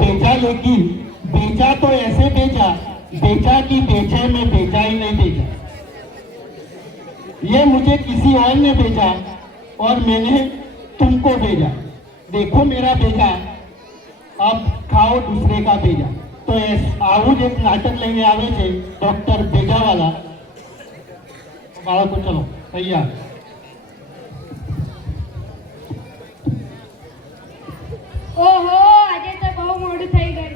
बेचा, लेकिन बेचा तो ऐसे बेचा कि बेचे में बेचा ही नहीं बेचा। ये मुझे किसी और ने भेजा और मैंने तुमको भेजा। देखो मेरा भेजा, अब खाओ दूसरे का भेजा। तो આવું જ એક નાટક લઈને આવે છે ડોક્ટર ભેજાવાલા। બાળકો ચલો તૈયાર। ઓહો, આજે તો બહુ મોડું થઈ ગયું।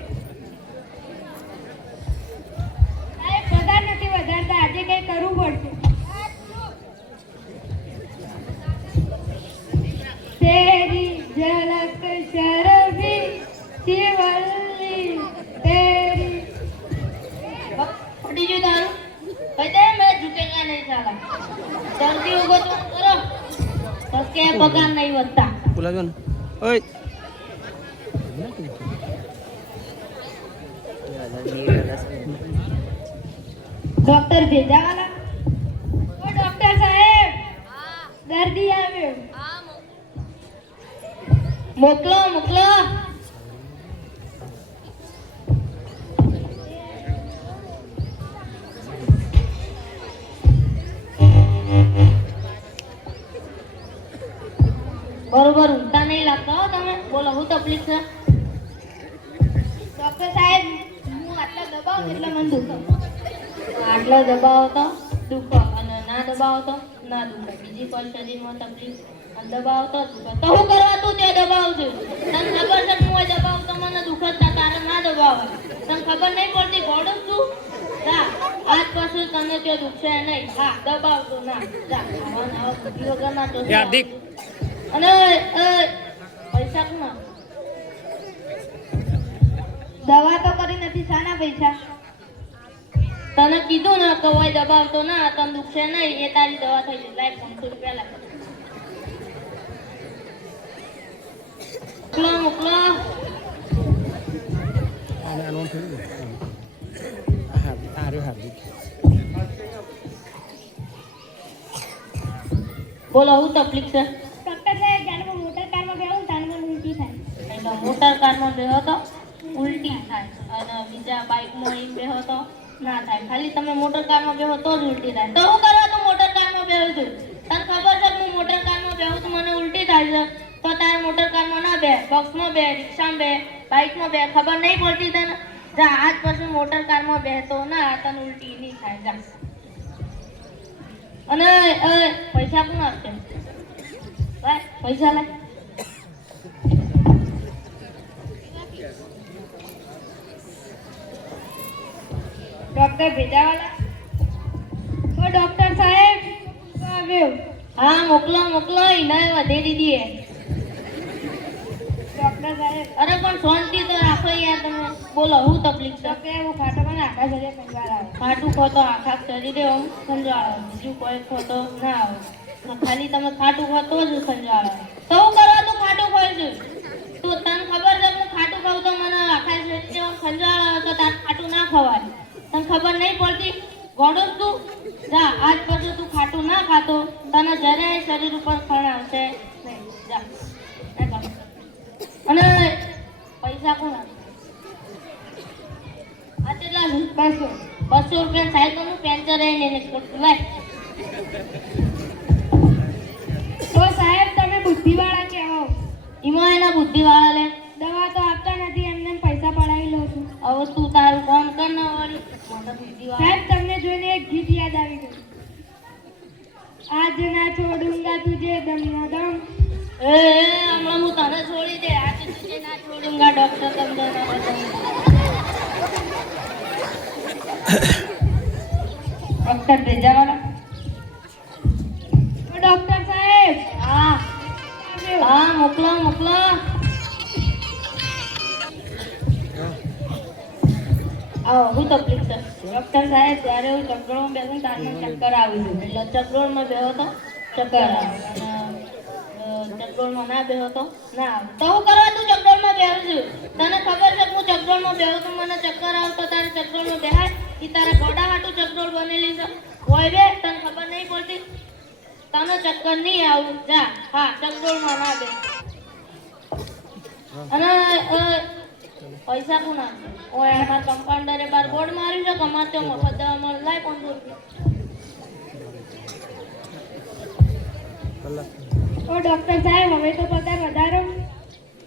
સાહેબ પગાર નથી વધારતા, આજે કઈ કરવું પડશે। तेरी झलक शर्फी शिवल्ली तेरी फटी जो दारू कहते मैं झुकेगा नहीं साला। जल्दी होगा तो करो, तो क्या पगार नहीं बनता। बोला जो ना ओए डॉक्टर भेजावाला। ओ डॉक्टर साहेब, दर्दी આવ્યો। મોકલો મોકલો। બરોબર ઊંઘતા નહીં લાગતા હો તમે। બોલો હું તકલીફ છે? ડોક્ટર સાહેબ, હું આટલા દબાવ એટલે મને દુખે। આટલો દબાવ તો દુખો અને ના દબાવ તો ના દુખે। બીજી કોઈ શરીરમાં તકલીફ દબાવ તો દુખે તો હું કરવા તું તે દબાવ છું? તને ખબર છે હું દબાવ તો મને દુખતા તારે ના દબાવ? તને ખબર નહીં પડતી ગોડું છું? જા આજ પછી તને તે દુખશે નહીં। હા દબાવ તો ના જા આવા બુદ્ધિ વગર ના તો હાર્દિક અને પૈસા કોના? દવા તો કરી નથી, શાના પૈસા? તને કીધું ને કે ઓય દબાવ તો ના, તને દુખશે નહીં, એ તારી દવા થઈ જશે। લાઈક 500 રૂપિયા લાગે। મોકલો મોકલો। આને આનો થઈ ગયો આ રહ્યો હાર્દિક। બોલો હું તકલીફ છે? ડોક્ટર સાહેબ, જાણે હું મોટર કારમાં બેહું તાને મને ઉલટી થાય। એટલે મોટર કારમાં બેહો તો ઉલટી થાય અને બીજા બાઇકમાં ઈ બેહો તો ના થાય। ખાલી તમે મોટર કારમાં બેહો તો જ ઉલટી થાય। તો હું કરવા તું મોટર કારમાં બેહું છું? તને ખબર છે હું મોટર કારમાં બેહું તો મને ઉલટી થાય છે, તો તારે મોટર કારમાં ના બે, બસમાં બે, રિક્ષામાં બે, બાઇકમાં બે। ખબર નહીં પડતી તને? જા આજ પછી મોટર કારમાં બેહતો ના, તને ઉલટી નહીં થાય। જા અને પૈસા કોણ આપશે? ભાઈ પૈસા લાય। ડોક્ટર ભેજાવાલા। ઓ ડોક્ટર સાહેબ આવ્યો। હા મોકલો મોકલો, ઇનાય વધે દીધી। ડોક્ટર સાહેબ અરે પણ શાંતિ તો રાખો યાર તમે। બોલો હું તકલીફ છે? કે હું ખાટો મને આખા શરીરે ખંજવાળ આવે। ખાટું ખો તો આખા શરીરે આમ ખંજવાળ આવે, બીજું કોઈ ખો તો ના આવે। તો ખાલી તમે ખાટું ખો તો જ ખંજવાળ આવે। તો હું કરવા તું ખાટું ખોય છું? તો તને ખબર છે હું ખાટું ખાઉં તો મને આખા શરીરે આમ ખંજવાળ આવે, તો તાર ખાટું ના ખવાય। તને ખબર નહીં પડતી ગોડો તું? જા આજ પછી તું ખાટું ના ખાતો, તને જરાય શરીર ઉપર ખણ આવશે નહીં। જા અને પૈસા કોણ આપે? આ કેટલા? 200 રૂપિયા સાયકલનું પેન્ચર લઈને લાય। તો સાહેબ તમે બુદ્ધિવાળા કહેવો। એમાં એના બુદ્ધિવાળા લે? દવા તો આપતા નથી, એમને પૈસા પડાવી લઉં છું। હવે તું તારું કામ કર ને વળી મને બુદ્ધિવાળા। સાહેબ તમને જોઈને એક ગીત યાદ આવી ગયું। આજ ના છોડુંગા તુજે દમ ના દમ। હમણાં હું તને છોડી દે, આજ તુજે ના છોડુંગા ડોક્ટર દમ દમ। ડોક્ટર ભેજાવાલા। ડોક્ટર સાહેબ હા હા મોકલો મોકલો। આવો હું તકલીફ છે? ડોક્ટર સાહેબ જ્યારે હું ચક્કરમાં બેસું ત્યારે મને ચક્કર આવી છે। એટલે ચક્કરમાં બેહો તો ચક્કર આવે અને ચક્કરમાં ના બેહો તો ના આવે। તો હું કરવા તું ચક્કરમાં બેહું છું? તને ખબર છે હું ચક્કરમાં બેહું તો મને ચક્કર આવે, તો તારે ચક્કરમાં બેહાય? એ તારા ગોડા હાટું ચક્કર બનેલી છે હોય બે? તને ખબર નહીં પડતી? તને ચક્કર નહીં આવું। જા હા ચક્કરમાં ના બે। અને પૈસા કોણ આપે? ઓય અમાર કમ્પાઉન્ડરે બાર બોર્ડ માર્યું છે કે અમારે તો મફત દવા મળે. લાય 500 રૂપિયા. ઓ ડોક્ટર સાહેબ હવે તો પગાર વધારો.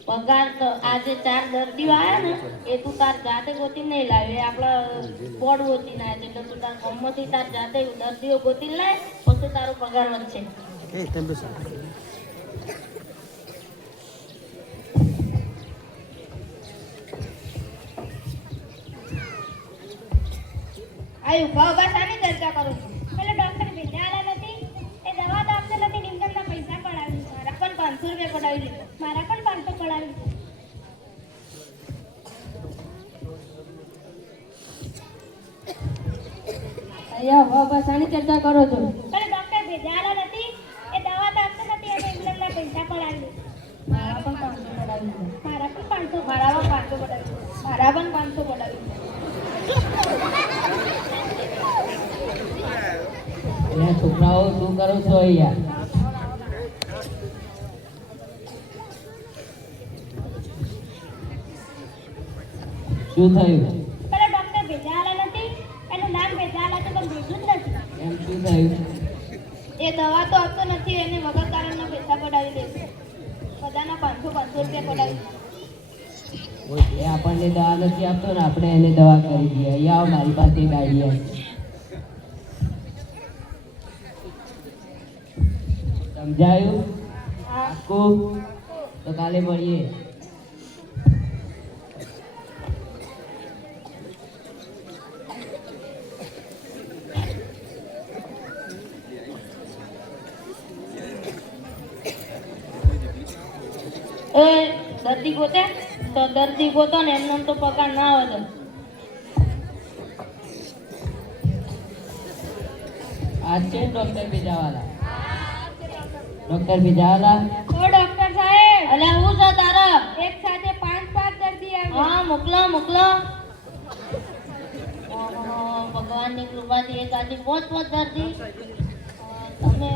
પગાર તો આજે 4 દર્દીઓ આયા ને એ તું તાર જાતે ગોતી નહીં લાવે. આપણા બોર્ડ ગોતી ના એટલે તું તાર ગામમાંથી તાર જાતે દર્દીઓ ગોતી લાય પછી તારો પગાર વધશે. આયુ ઉભા શાની ચર્ચા કરો છો? પેલો ડોક્ટર ભેજા આલા નથી એ દવા તો આપતો નથી નિમકમના પૈસા પડાવી મારા પણ 500 રૂપિયા પડાવી દીધો. મારા પણ 500 પડાવી અહીંયા ઉભા શાની ચર્ચા કરો છો? પેલો ડોક્ટર ભેજા આલા નથી એ દવા તો આપતો નથી અને નિમકમના પૈસા પડાવી મારા પણ 500 પડાવી દીધો. મારા પણ 500 મારા પણ 500 પડાવી દીધો. મારા પણ 500 પડાવી દીધો. એટલે છોકરાઓ શું કરો છો યાર? શું થયું? પેલો ડોક્ટર ભેજા આલા નથી એનું નામ ભેજા આલા છે પણ ભેજું જ નથી. એમ શું થયું? એ દવા તો આપતો નથી એને વગર કારણના પૈસા પડાવી દેશે. બધાના 500 રૂપિયા પડાવી દીધો. એ આપણને દવા નથી આપતો ને આપણે એને દવા કરી દઈએ. અહીંયા આવો, મારી પાસે એક આઈડિયા છે. સમજાયું? પાક્કું? તો કાલે મળીએ. એ દર્દી ગોતે તો દર્દી ગોતો ને એમને તો પગાર ના વધે. આજ છે ડોક્ટર બીજાવાલા. ડોક્ટર બીજાવાલા, ઓ ડોક્ટર સાહેબ અલે હું છે તારા? એક સાથે 5-7 દર્દી આવે. હા મોકલો મોકલો. ભગવાનની કૃપાથી એક આજે 5 દર્દી. તમે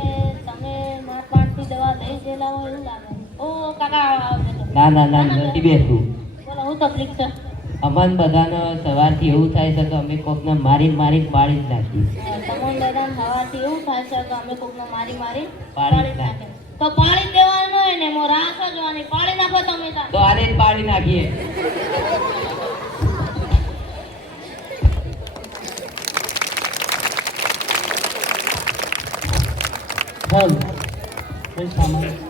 તમે માર પાણથી દવા લઈ ગયેલા હોય એવું લાગે. ઓ કાકા આવજો તો. ના ના ના નથી બેસવું. બોલો હું તકલીફ છે? અમન બધાને સવારથી એવું થાય છે કે અમે કોકને મારી મારી પાડી જ નાખીએ. તમામ બધાને હવાથી એવું થાય છે કે અમે કોકને મારી પાડી પાડી નાખે. તો પાડી દેવાનું હોય ને મો રાખ જોવાની પાડી નાખો તમે તાર. તો આને જ પાડી નાખીએ. ચાલો કોઈ સામાન